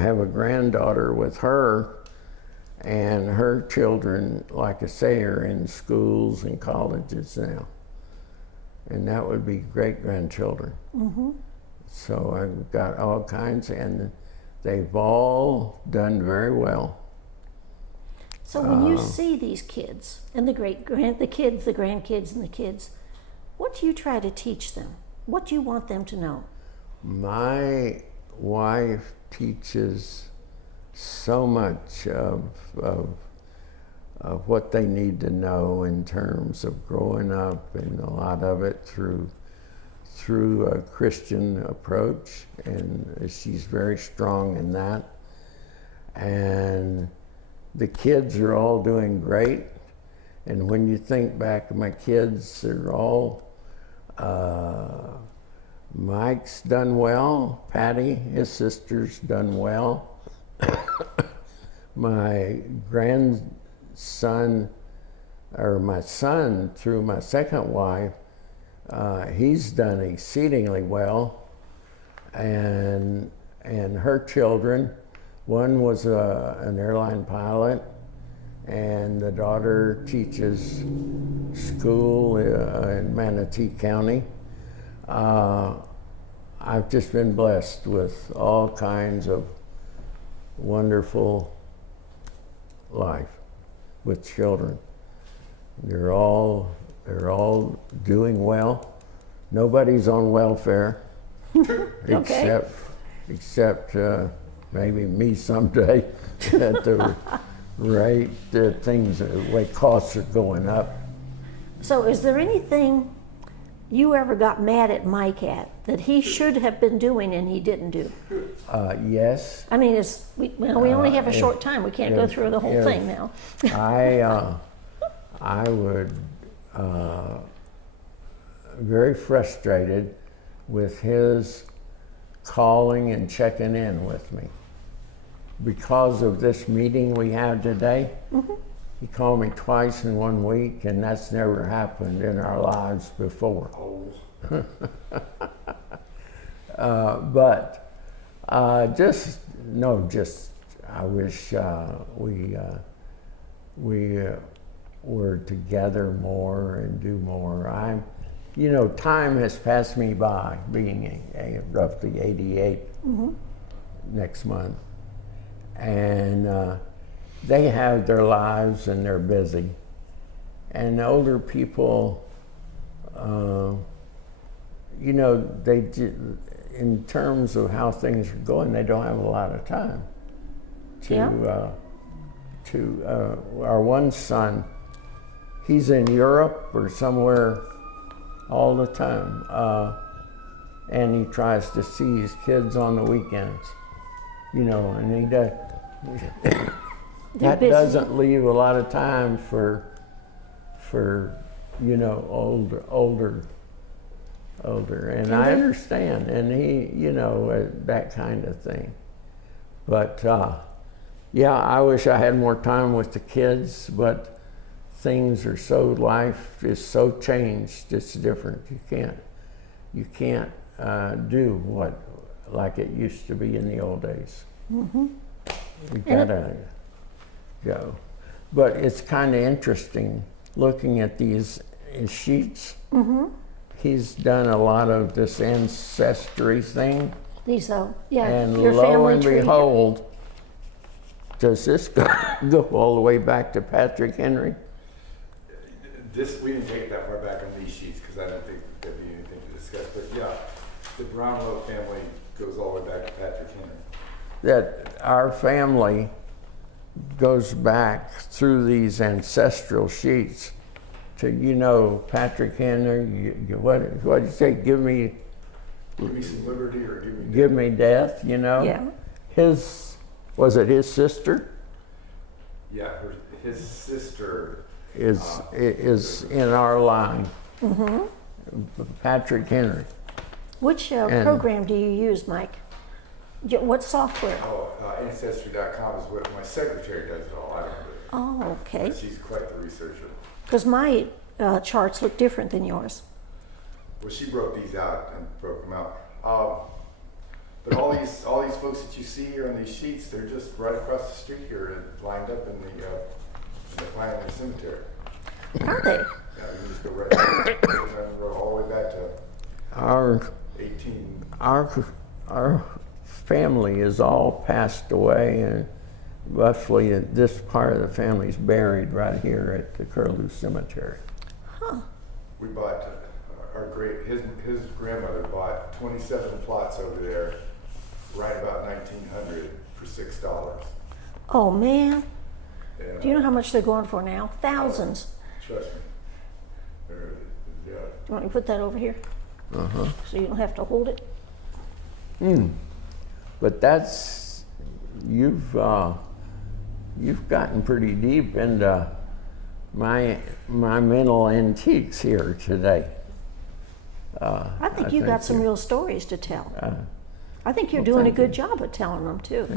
have a granddaughter with her, and her children, like I say, are in schools and colleges now, and that would be great grandchildren. Mm-hmm. So I've got all kinds, and they've all done very well. So when you see these kids and the grandkids, and the kids, what do you try to teach them? What do you want them to know? My wife teaches so much of what they need to know in terms of growing up, and a lot of it through a Christian approach, and she's very strong in that. And the kids are all doing great. And when you think back to my kids, they're all, Mike's done well, Patty, his sister's done well. My grandson, or my son through my second wife, he's done exceedingly well. And her children, one was an airline pilot, and the daughter teaches school in Manatee County. I've just been blessed with all kinds of wonderful life with children. They're all doing well. Nobody's on welfare, except maybe me someday at the rate that the way costs are going up. So is there anything you ever got mad at Mike at that he should have been doing and he didn't do? Yes. I mean, we only have a short time. We can't go through the whole thing now. I would very frustrated with his calling and checking in with me. Because of this meeting we had today, mm-hmm. He called me twice in 1 week, and that's never happened in our lives before. But I wish we were together more and do more. Time has passed me by, being roughly 88 mm-hmm. next month. And they have their lives and they're busy. And the older people, in terms of how things are going, they don't have a lot of time our one son, he's in Europe or somewhere all the time, and he tries to see his kids on the weekends, and he does. that busy. doesn't leave a lot of time for older. And I understand, and he, that kind of thing. But yeah, I wish I had more time with the kids, but things are life is so changed, it's different. You can't do what like it used to be in the old days. Mm-hmm. You gotta go. But it's kind of interesting looking at these sheets. Mm-hmm. He's done a lot of this ancestry thing. These, and And your family lo and tree. behold, does this go all the way back to Patrick Henry? We didn't take it that far back on these sheets because I didn't think there'd be anything to discuss. But yeah, the Brownlow family goes all the way back to Patrick Henry. That our family goes back through these ancestral sheets to, Patrick Henry, what'd you say, give me some liberty or give me death, Yeah. Was it his sister? Yeah, his sister is in our line. Mm-hmm. Patrick Henry. Which program do you use, Mike? What software? Ancestry.com is what my secretary does it all. I don't do it. Oh, okay. But she's quite the researcher. Because my charts look different than yours. Well, she broke these out and broke them out. But all these folks that you see here on these sheets, they're just right across the street here, lined up in the Pioneer Cemetery. Are they? Yeah, you can just go right down, all the way back to Our 18. Our family is all passed away, and roughly this part of the family is buried right here at the Curlew Cemetery. Huh. We bought his grandmother bought 27 plots over there, right about 1900 for $6. Oh, man. And, Do you know how much they're going for now? Thousands. Trust me. Yeah. Do you want me to put that over here? Uh-huh. So you don't have to hold it? But you've gotten pretty deep into my mental antiques here today. I think you got some real stories to tell. I think you're doing a good job of telling them too.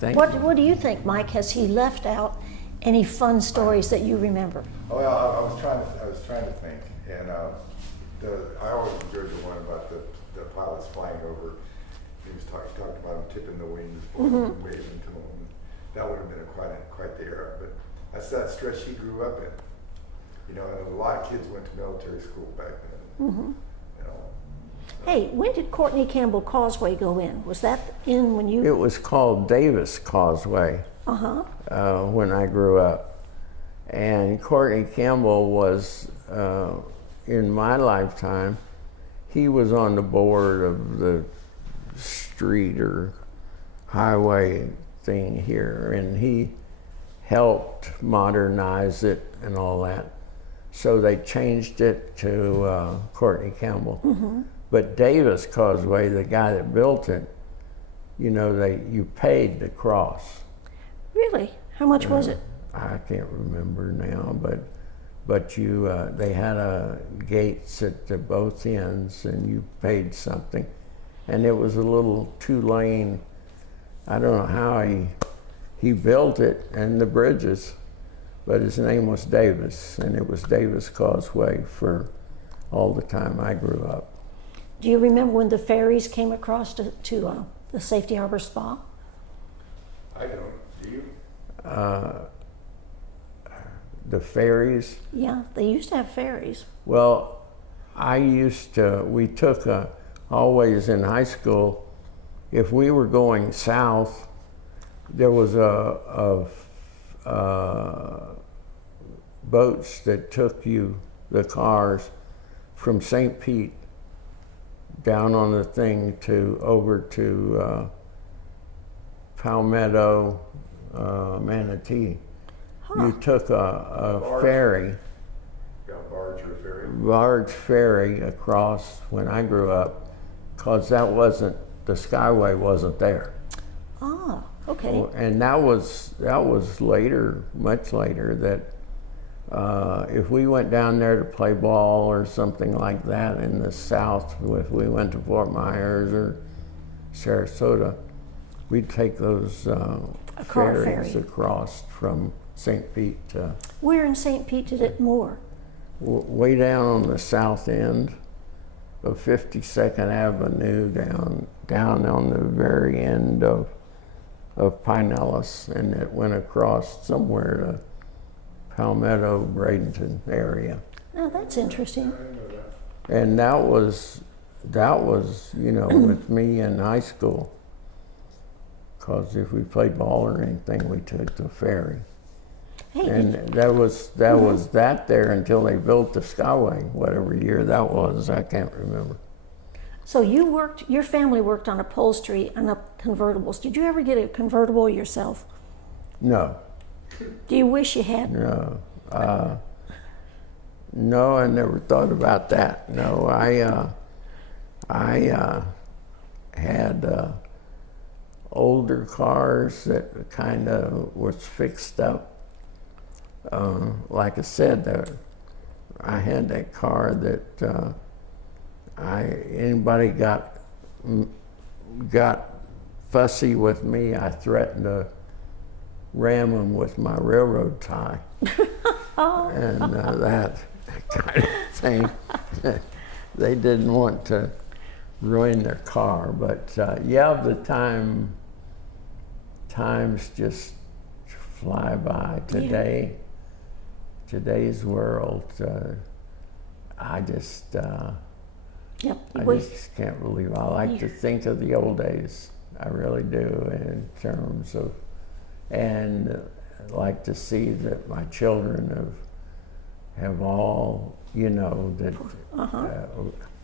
Thank you. What do you think, Mike? Has he left out any fun stories that you remember? Well, I was trying to think, and I always enjoyed the one about the pilots flying over. He was talking about them tipping the wings, and waving to them. That would have been quite the era. But that's that stretch he grew up in. And a lot of kids went to military school back then. Mm-hmm. Hey, when did Courtney Campbell Causeway go in? Was that in when you? It was called Davis Causeway when I grew up. And Courtney Campbell was, in my lifetime, he was on the board of the street or highway thing here, and he helped modernize it and all that. So they changed it to Courtney Campbell. Mm-hmm. But Davis Causeway, the guy that built it, you paid to cross. Really? How much was it? I can't remember now, but you they had gates at both ends, and you paid something, and it was a little 2-lane. I don't know how he built it and the bridges, but his name was Davis, and it was Davis Causeway for all the time I grew up. Do you remember when the ferries came across to the Safety Harbor Spa? I don't. Do you? The ferries? Yeah, they used to have ferries. Well, we took always in high school, if we were going south, there was boats that took the cars from St. Pete down on the thing over to Palmetto, Manatee. Huh. You took a ferry. Yeah, barge or ferry. Large ferry across when I grew up, because the Skyway wasn't there. Ah, Okay. And that was later, much later, that if we went down there to play ball or something like that in the South, if we went to Fort Myers or Sarasota, we'd take those ferries across from St. Pete to... Where in St. Pete did it moor? Way down on the south end of 52nd Avenue, down on the very end of Pinellas, and it went across somewhere to Palmetto, Bradenton area. Oh, that's interesting. And that was, you know, with me in high school, because if we played ball or anything, we took the ferry. Hey, And that was that there until they built the Skyway, whatever year that was, I can't remember. so your family worked on upholstery and up convertibles. Did you ever get a convertible yourself? No, Do you wish you had? no, no, I never thought about that. No, I had older cars that kind of was fixed up. Like I said, I had that car that anybody got fussy with me, I threatened to ram them with my railroad tie. And that kind of thing. They didn't want to ruin their car, but yeah, the times just fly by today. Today's world, I just just can't believe. I like to think of the old days. I really do, in terms of, and like to see that my children have all, you know, that.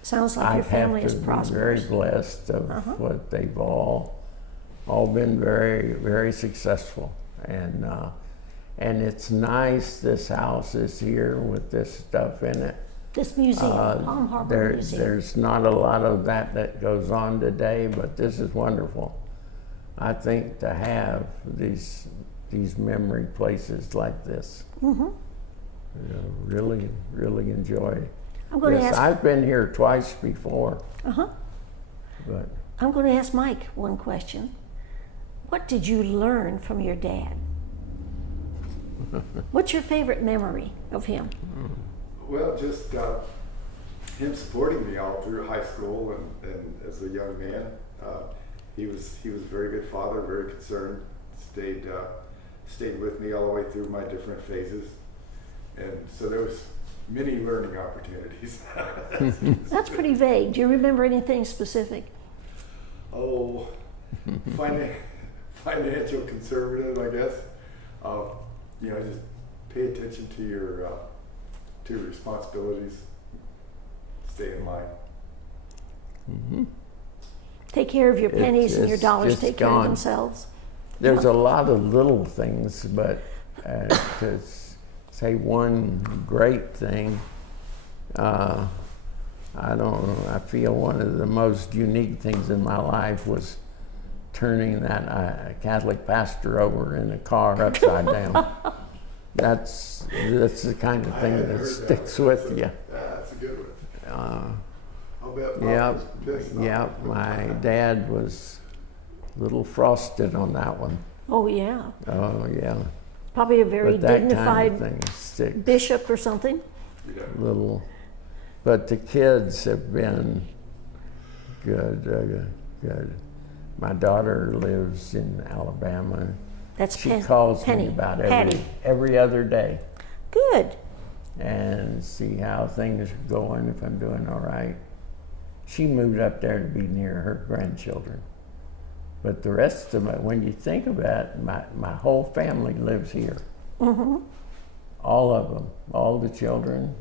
Sounds like your family is prosperous. I'm very blessed of what they've all been very, very successful, and it's nice. This house is here with this stuff in it. This museum, Palm Harbor Museum. There's not a lot of that goes on today, but this is wonderful. I think to have these memory places like this, really, really enjoy. I'm going to ask. I've been here twice before. But I'm going to ask Mike one question. What did you learn from your dad? What's your favorite memory of him? Well, just him supporting me all through high school and as a young man. He was a very good father, very concerned. Stayed with me all the way through my different phases, and so there was many learning opportunities. That's pretty vague. Do you remember anything specific? Oh, financial conservative, I guess. You know, just pay attention to your responsibilities. Stay in line. Take care of your pennies and your dollars just take care of gone. themselves. There's a lot of little things, but to say one great thing, I don't know. I feel one of the most unique things in my life was turning that Catholic pastor over in a car upside down. That's the kind of thing that sticks with you. That's a good one. Yep. My dad was a little frosted on that one. Oh, yeah. Oh, yeah. Probably a very But that dignified kind of thing sticks. bishop or something. Little, but the kids have been good. My daughter lives in Alabama. That's She calls Penny. me about Patty. every other day Good. and see how things are going, if I'm doing all right. She moved up there to be near her grandchildren. But the rest of it, when you think about it, my whole family lives here. All of them, all the children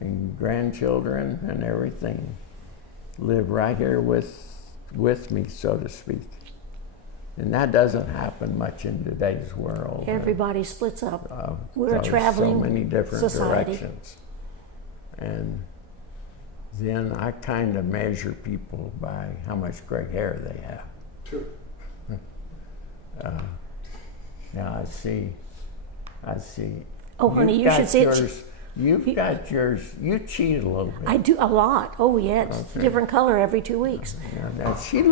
and grandchildren and everything live right here with me, so to speak. And that doesn't happen much in today's world. Everybody splits up. We're a There's traveling so many different society. directions. And then I kind of measure people by how much gray hair they have. True. Yeah, I see. I see. Oh, honey, you You've should got see yours. it. You've got yours. You cheat a little bit. I do a lot. Oh, yeah, it's Okay. a different color every 2 weeks. Yeah, now she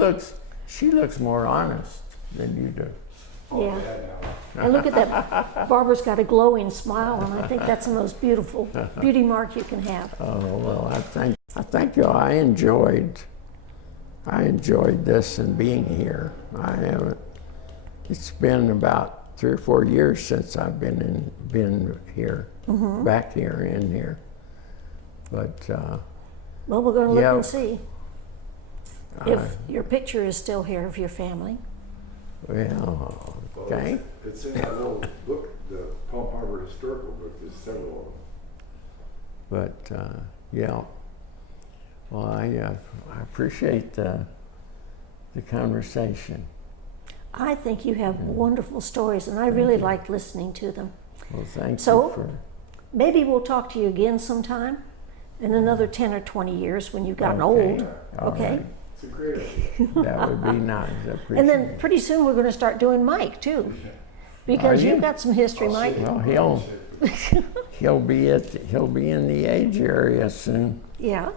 looks more honest than you do. Yeah. And look at that. Barbara's got a glowing smile, and I think that's the most beautiful beauty mark you can have. Oh well, I thank you. I enjoyed this and being here. I haven't. It's been about 3 or 4 years since I've been here, back here, in here. But Well, we're going to look Yeah. and see if your picture is still here of your family. well, okay. It's in that little book, the Palm Harbor Historical Book. There's several of them. But yeah. Well, I appreciate the conversation. I think you have wonderful stories, and I really liked listening to them. Well, thank So- you for. Maybe we'll talk to you again sometime in another 10 or 20 years when you've gotten Okay. old. All Okay? right. It's a great idea. That would be nice. I appreciate And then it. pretty soon we're going to start doing Mike too, because Are you? you've got some history, Mike. Well, he'll be in the age area soon. Yeah.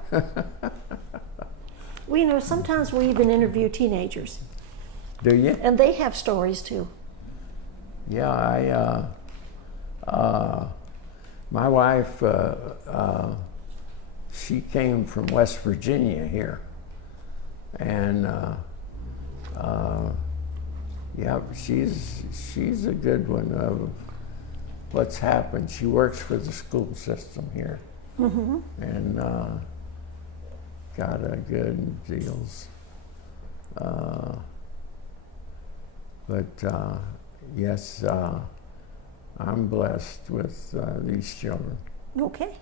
Well, you know, sometimes we even interview teenagers, Do you? and they have stories too. Yeah, my wife, she came from West Virginia here, and yeah, she's a good one of what's happened. She works for the school system here, and got a good deals. But yes, I'm blessed with these children. Okay.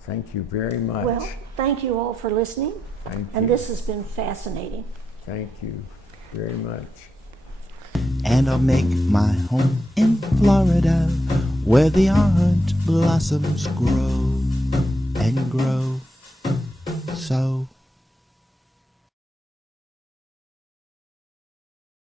Thank you very much. Well, thank you all for listening, Thank and you. this has been fascinating. Thank you very much. And I'll make my home in Florida, where the orange blossoms grow and grow. So